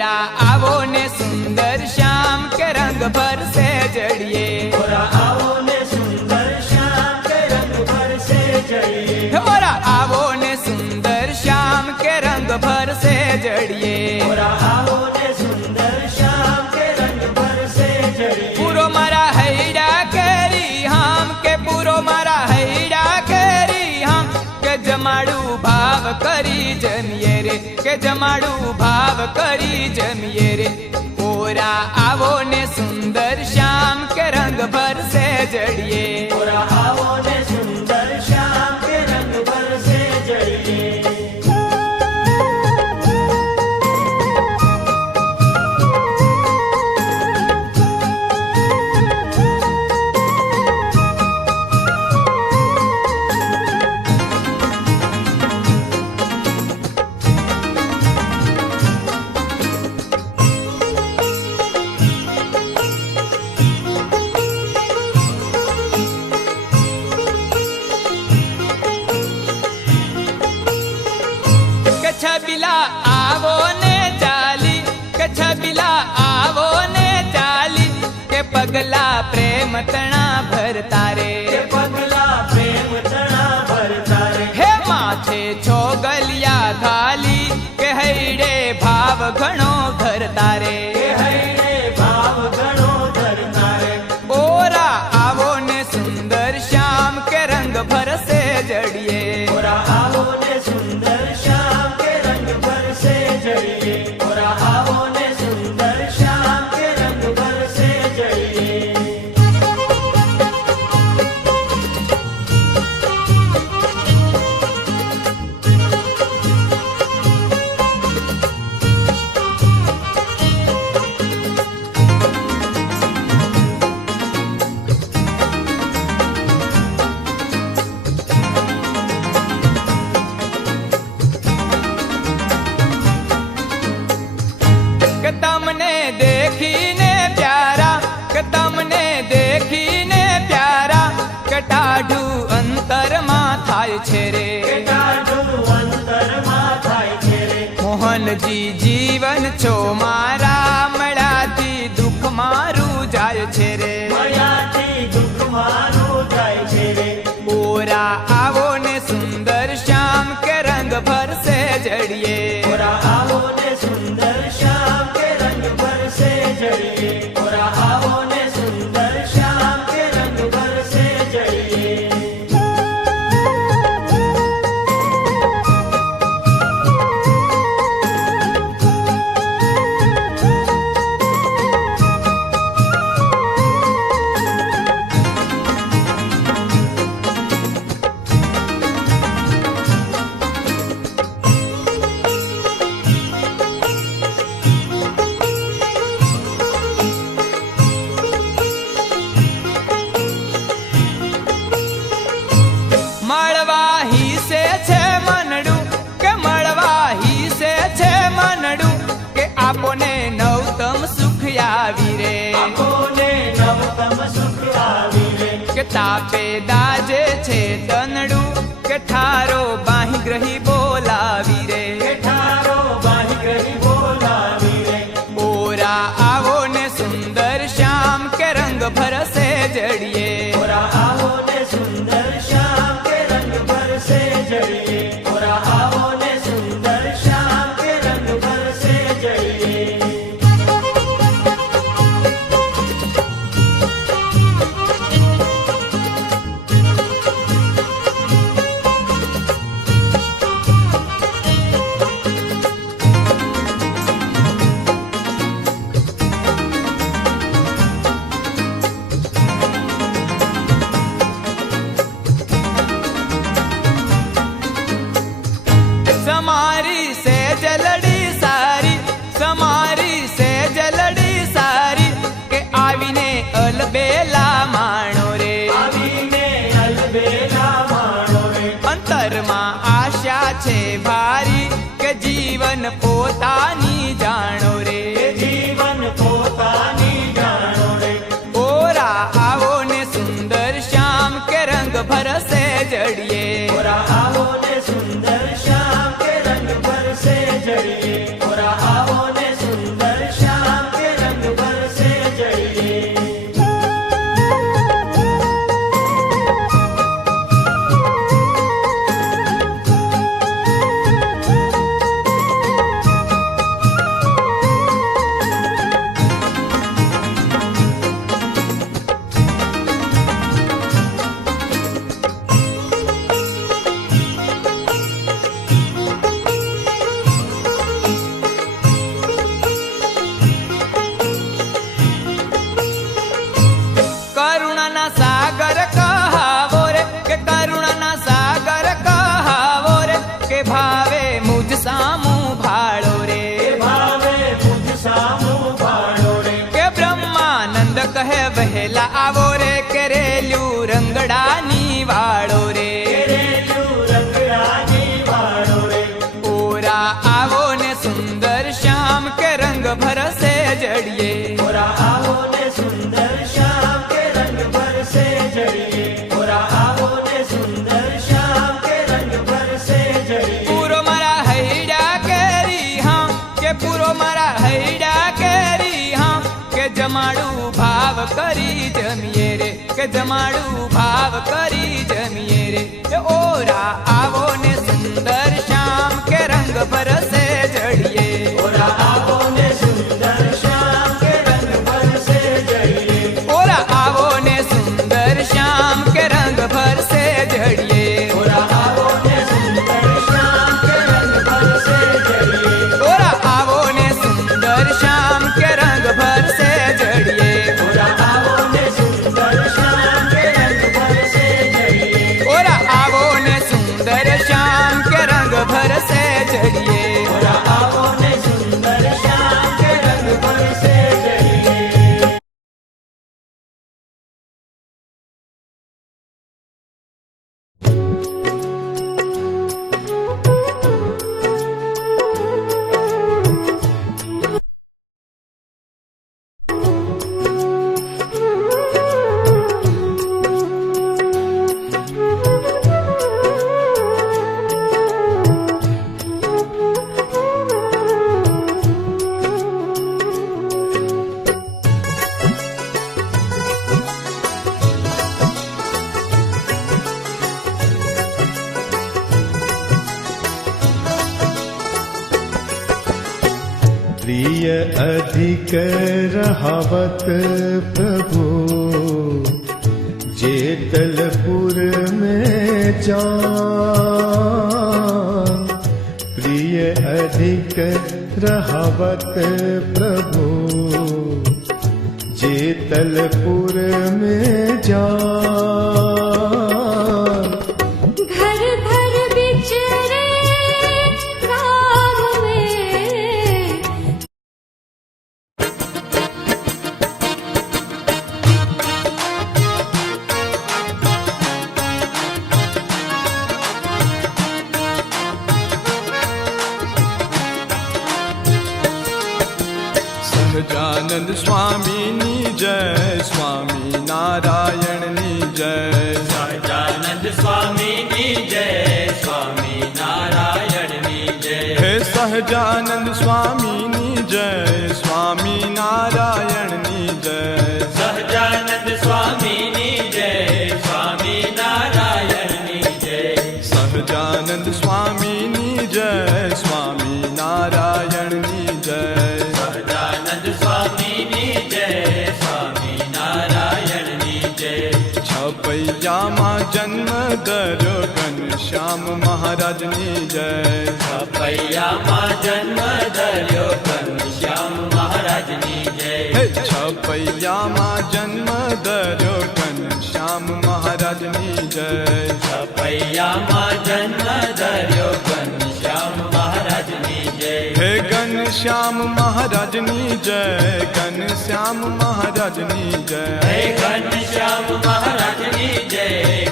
ओरा आवो ने सुंदर श्याम के रंग भर से जड़िए। ओरा आवो ने सुंदर श्याम के रंग भर से जड़िए। ओरा आवो ने सुंदर श्याम के रंग भर से जड़िए। ओरा आवो ने सुंदर श्याम के रंग भर से जड़िए। पूरो मारा हैड़ा केरी हम के पूरो मारा हैड़ा केरी हम के जमाड़ू भाव करी जमिए रे के जमाड़ू भाव करी जमिए रे। ओरा आवो ने सुंदर श्याम के रंग भर से जड़िए। ओरा आवो ने सुंदर श्याम के रंग भर से जड़िए। छबिला आवो ने चाली के छबिला आवो ने चाली के पगला प्रेम तना भरता रे। के पगला प्रेम तना भरता रे। हे माथे छोगलिया घाली के हैड़े भाव घणो धरता रे। के हैड़े भाव घणो धरता रे। ओरा आवो ने सुंदर श्याम के रंग भर से जड़िए। ओरा आवो ने सुंदर श्याम के रंग भर से जड़िए। ओरा आवो ने सुंदर श्याम के रंग भर से जड़िए। तमने देखीने प्यारा के तमने देखीने प्यारा के टाढू अंतर में थाय छे रे। के टाढू अंतर में थाय छे रे। मोहन जी जीवन छो मारा मळ्याथी दुख मारू जाय छे रे। मळ्याथी दुख मारू जाय छे रे। ओरा आवो ने सुंदर श्याम के रंग भर से जड़िए। ओरा आवो ने सुंदर श्याम के रंग भर से जड़िए। ओरा आवो ने सुंदर श्याम के रंग भर से जड़िए। મળવાહી से छे मनडू के મળવાહી से छे मनडू के आपने नवतम सुख आवी रे। आपने नवतम सुख आवी रे। के तापे दाजे छे तनडू के ठारो बाही ग्रही बोलावी रे। के ठारो बाही ग्रही बोलावी रे। ओरा आवो ने सुंदर श्याम के रंग भर से जड़िए। ओरा आवो ने सुंदर श्याम के रंग भर से जड़िए। ओरा आवो ने सुंदर श्याम के रंग भर से जड़िए। समारी से जलड़ी सारी समारी से जलड़ी सारी के आवीने अलबेला माणो रे। आवीने अलबेला माणो रे। अंतर में आशा छे भारी के जीवन पोतानी जाणो रे। जीवन पोतानी जाणो रे। ओरा आवो ने सुंदर श्याम के रंग भर से जड़िए। ओरा आवो ने सुंदर श्याम के रंग भर से जड़िए। ओरा आवो ने सुंदर કરી જમીએ રે કે જમાડું ભાવ કરી જમીએ રે એ ઓરા આવો ને સુંદર શ્યામ કે રંગ બરસે જડીએ ઓરા આવો ને સુંદર શ્યામ કે રંગ બરસે જડીએ ઓરા આવો ને સુંદર શ્યામ કે રંગ ભરસે જડીએ ઓરા આવો ને સુંદર શ્યામ કે રંગ બરસે જડીએ ઓરા આવો ને સુંદર શ્યામ કે રંગ ભરસે જડીએ ઓરા આવો ને સુંદર શ્યામ કે રંગ બરસે જડીએ ઓરા આવો ને સુંદર શ્યામ કે રંગ ભરસે જડીએ ઓરા આવો ને સુંદર શ્યામ કે રંગ બરસે જડીએ प्रिय अधिक रहावत प्रभु जेतलपुर में जान प्रिय अधिक रहावत प्रभु जेतलपुर में जान घर घर बिचरे राम में સહજાનંદ સ્વામીની જય સ્વામી નારાયણની જય સહજાનંદ સ્વામીની જય સ્વામી નારાયણની જય હે સહજાનંદ સ્વામીની જય સ્વામી નારાયણની જય સહજાનંદ સ્વામીની જય સ્વામી નારાયણની જય સહજાનંદ સ્વામીની જય સ્વામી નારાયણની જય સહજાનંદ સ્વામીની જય સ્વામી નારાયણની જય છપૈયામાં જન્મ ધર્યો ઘનશ્યામ મહારાજની જય છપૈયામાં જન્મ ધર્યો ઘનશ્યામ મહારાજની જય હે છપૈયામાં જન્મ ધર્યો ઘનશ્યામ મહારાજની જય છપૈયામાં જન્મ ધર્યો ઘનશ્યામ મહારાજની જય હે ઘનશ્યામ મહારાજની જય ઘનશ્યામ મહારાજની જય હે ઘનશ્યામ મહારાજની જય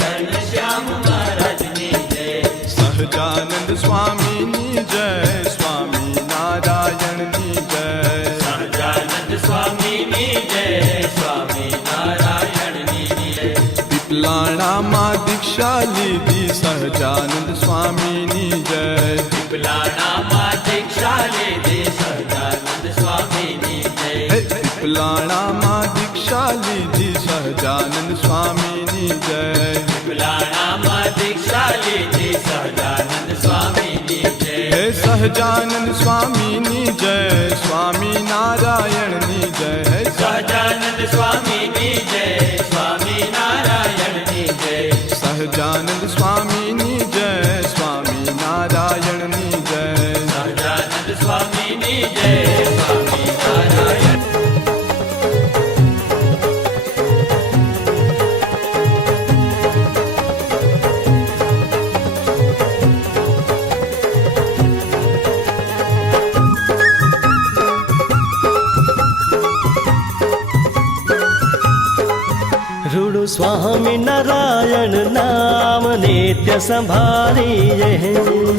ઘનશ્યામ મહારાજની જય સહજાનંદ સ્વામીની જય સ્વામી નારાયણની જય સહજાનંદ સ્વામીની જય સ્વામી નારાયણની જય પીપલાણામાં દીક્ષા લીધી સહજાનંદ સ્વામીની જય પીપલાણામાં દીક્ષા લીધી સહજાનંદ સ્વામીની જય હે પીપલાણામાં દીક્ષા લીધી સહજાનંદ સ્વામીની જય પીપલાણામાં દીક્ષા લીધી સહજાનંદ સ્વામીની જય હે સહજાનંદ સ્વામીની જય સ્વામી નારાયણની જય હે સહજાનંદ સ્વામીની જય સ્વામી નારાયણની જય સહજાનંદ સ્વામીની જય સ્વામી નારાયણની જય સહજાનંદ સ્વામીની જય સ્વામી નારાયણ રૂડુ સ્વામી નારાયણ નામ નિત્ય સંભાળીએ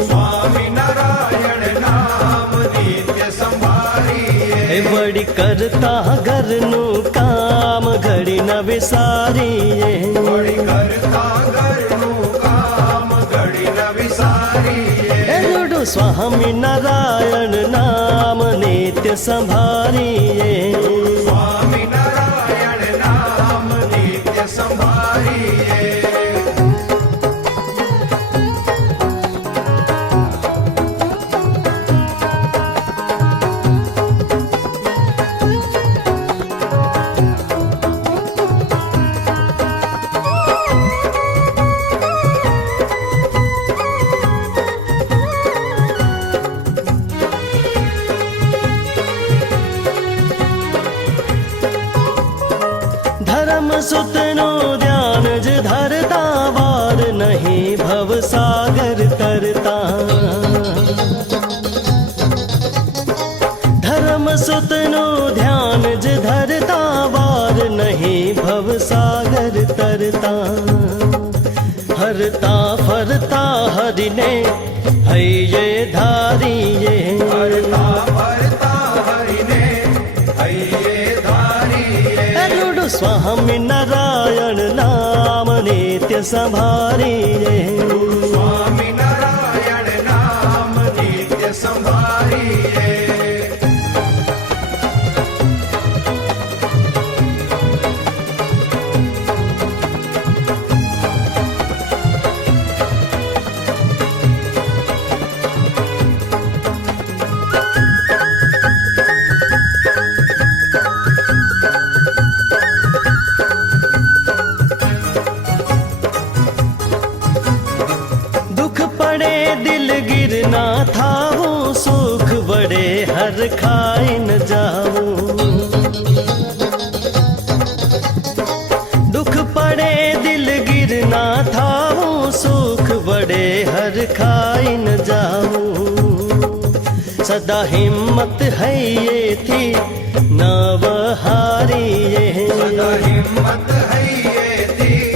स्वामी नारायण नाम नित्य संभारिए હે વળી કરતા ઘરનું કામ ઘડી ન વિસારીએ बड़ी करता घरનું કામ ઘડી ન વિસારીએ હે રૂડુ સ્વામી નારાયણ નામ નિત્ય સંભાળીએ स्वामी नारायण સુતનું ધ્યાન જ ધરતા વાર નહીં ભવ સાગર તરતા ધર્મ સુતનું ધ્યાન જ ધરતા વાર નહીં ભવ સાગર તરતા હરતા ફરતા હરિને હૈયે ધારીએ હરતા ફરતા હરિને હૈયે ધારીએ રૂડુ સ્વામી નારાયણ નામ નિત્ય સંભારીએ સ્વામી નારાયણ નામ નિત્ય સંભાળીએ દુઃખ પડે દિલગીર ના થાવું સુખ વડે હર ખાઈ ન જાવું દુઃખ પડે દિલગીર ના થાવું સુખ વડે હર ખાઈ ન જાવું સદા હિંમત હૈયેથી નવ હારીએ સદા હિંમત હૈયેથી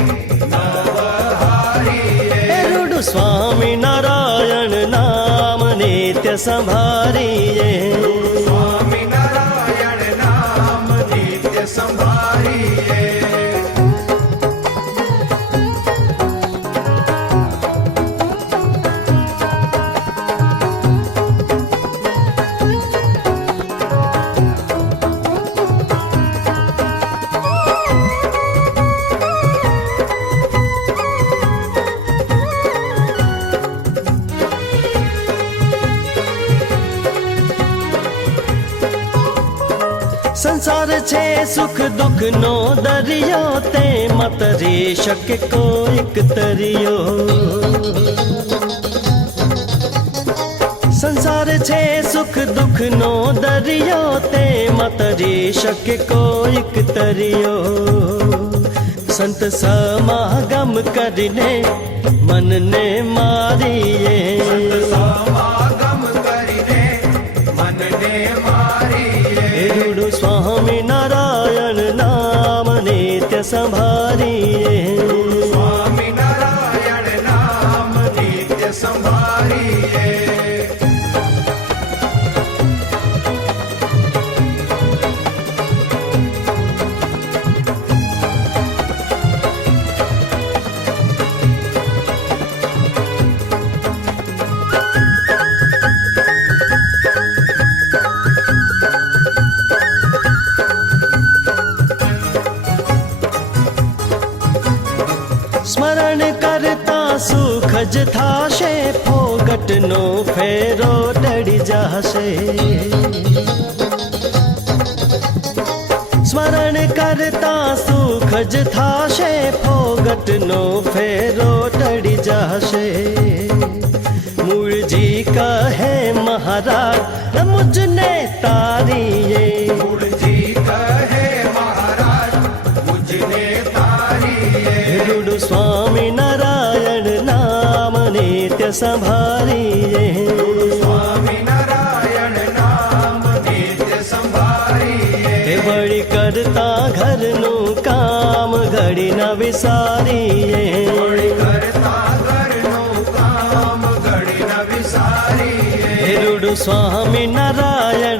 નવ હારીએ રૂડુ સ્વામી નારાયણ નામ નિત્ય સંભારીએ સ્વામી નારાયણ નામ નિત્ય સંભાળીએ સંસાર છે સુખ દુઃખ નો દરિયો તે મતરી શકે કોઈક તરિયો સંસાર છે સુખ દુઃખ નો દરિયો તે મતરી શકે કોઈક તરિયો સંત સમાગમ કરીને મનને મારીએ સમાગમ કરીને મનને મારીએ રૂડુ સ્વામી નારાયણ નામ નિત્ય સંભારીએ સ્વામી નારાયણ નામ નિત્ય સંભાળીએ સ્મરણ કરતા સુખ જ થાશે ફોગટનો ફેરો ટળી જશે સ્મરણ કરતા સુખ જ થાશે ફોગટનો ફેરો ટળી જશે મૂળજી કહે મહારાજ મુજને તારીએ મૂળજી કહે મહારાજ મુજને તારીએ રૂડુ સ્વામી નારાયણ નામ નિત્ય સંભારીએ સ્વામી નારાયણ નામ નિત્ય સંભાળીએ વળી કરતા ઘરનું કામ ઘડી ન વિસારીએ વળી કરતા ઘરનું કામ ઘડી ન વિસારીએ રૂડુ સ્વામી નારાયણ